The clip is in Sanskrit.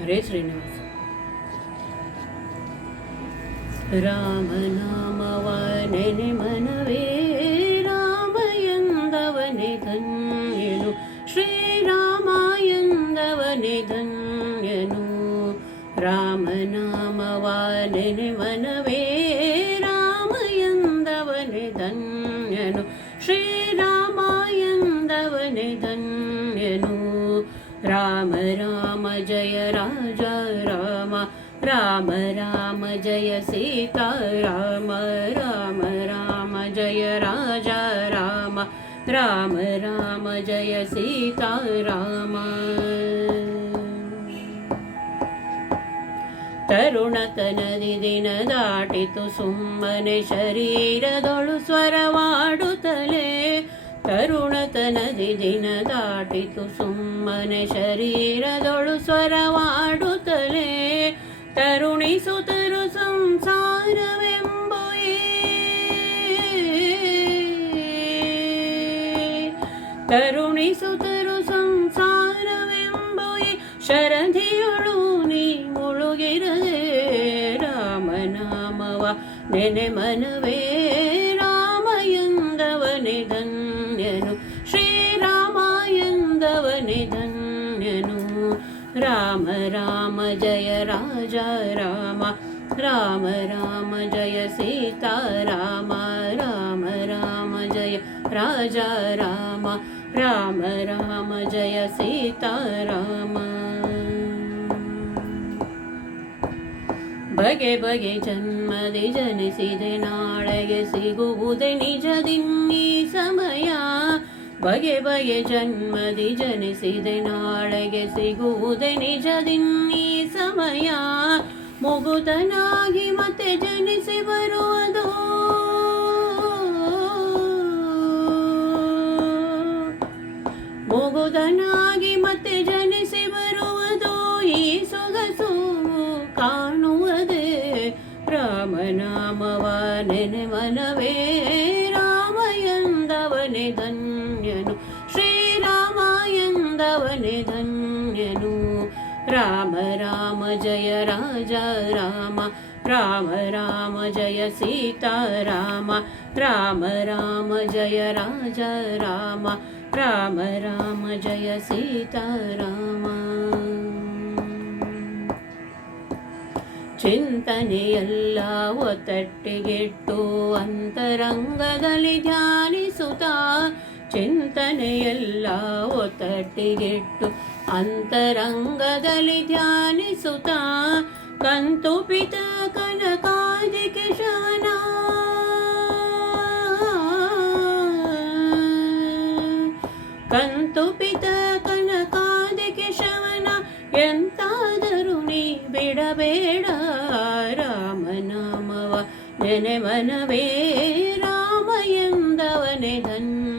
ഹരേ ശ്രീനിവാസ. രാമനാമവനെ മനവേ രാമയന്തവനെ ധന്യനു ശ്രീരാമായന്തവനെ ധന്യനു രാമനാമവനെ മനവേ രാമയന്തവനെ ധന്യനു ರಾಮ ರಾಮ ಜಯ ರಾಜ ರಾಮ ರಾಮ ರಾಮ ಜಯ ಸೀತಾ ರಾಮ ರಾಮ ರಾಮ ಜಯ ರಾಜ ರಾಮ ರಾಮ ರಾಮ ಜಯ ಸೀತಾ ರಾಮ ತರುಣತನದಿ ದಿನ ದಾಟಿತು ಸುಮ್ಮನೆ ಶರೀರದೊಳು ಸ್ವರವಾಡುತ್ತಲೇ ತರುಣತನದಿ ದಿನ ದಾಟಿತು ಸುಮ್ಮನೆ ಶರೀರದೊಳು ಸ್ವರವಾಡುತ್ತಲೇ ತರುಣಿಸುತ್ತರು ಸಂಸಾರವೆಂಬುಯೇ ತರುಣಿಸುತ್ತರು ಸಂಸಾರವೆಂಬುಯೇ ಶರಧಿಯೊಳು ನೀ ಮುಳುಗಿರದೆ ರಾಮನಾಮವ ನೆನೆ ಮನವೇ ರಾಮ ಎಂದವನೇ ಎಂದವನೇ ಧನ್ಯನು ರಾಮ ರಾಮ ಜಯ ರಾಜ ರಾಮ ರಾಮ ರಾಮ ಜಯ ಸೀತಾ ರಾಮ ರಾಮ ರಾಮ ಜಯ ರಾಜ ರಾಮ ರಾಮ ರಾಮ ಜಯ ಸೀತಾ ರಾಮ ಬಗೆ ಬಗೆ ಜನ್ಮದಿ ಜನಿಸಿದೆ ನಾಳೆಗೆ ಸಿಗುವುದೇ ನಿಜದಿನ್ನೀ ಸಮಯ ಬಗೆ ಬಗೆ ಜನ್ಮದಿ ಜನಿಸಿದೆ, ನಾಳೆಗೆ ಸಿಗುವುದೇ ನಿಜದಿನ್ನೀ ಸಮಯ. ಮುಗುದನಾಗಿ ಮತ್ತೆ ಜನಿಸಿ ಬರುವುದು. ಮುಗುದನಾಗಿ ಮತ್ತೆ ಜನಿಸಿ ಬರುವುದು. ಈ ಸೊಗಸು ಕಾಣುವುದೇ ರಾಮನಾಮವ ನೆನೆವನವೇ. ರಾಮ ಎಂದವನೇ ಧನ್ಯನು ಎಂದವನೇ ಧನ್ಯನು. ರಾಮ ರಾಮ, ಜಯ ರಾಜ, ರಾಮ. ರಾಮ ರಾಮ, ಜಯ ಸೀತಾ ರಾಮ ರಾಮ ರಾಮ ಜಯ ರಾಜ, ರಾಮ. ರಾಮ ರಾಮ, ಜಯ ಸೀತಾ ರಾಮ ಚಿಂತನೆಯೆಲ್ಲ ಒತ್ತಟ್ಟಿಗಿಟ್ಟು ಅಂತರಂಗದಲ್ಲಿ ಧ್ಯಾನಿಸುತ್ತ ಚಿಂತನೆಯೆಲ್ಲ ಒತ್ತಟ್ಟಿಗೆಟ್ಟು ಅಂತರಂಗದಲ್ಲಿ ಧ್ಯಾನಿಸುತ್ತ ಕಂತುಪಿತ ಕನಕಾದಿ ಕೇಶವನ ಕಂತುಪಿತ ಕನಕಾದಿ ಕೇಶವನ ಎಂತಾದರೂ ನೀ ಬಿಡಬೇಡ ರಾಮನಾಮವ ನೆನೆವನವೇ ರಾಮ ಎಂದವನೇ ಧನ್ಯನು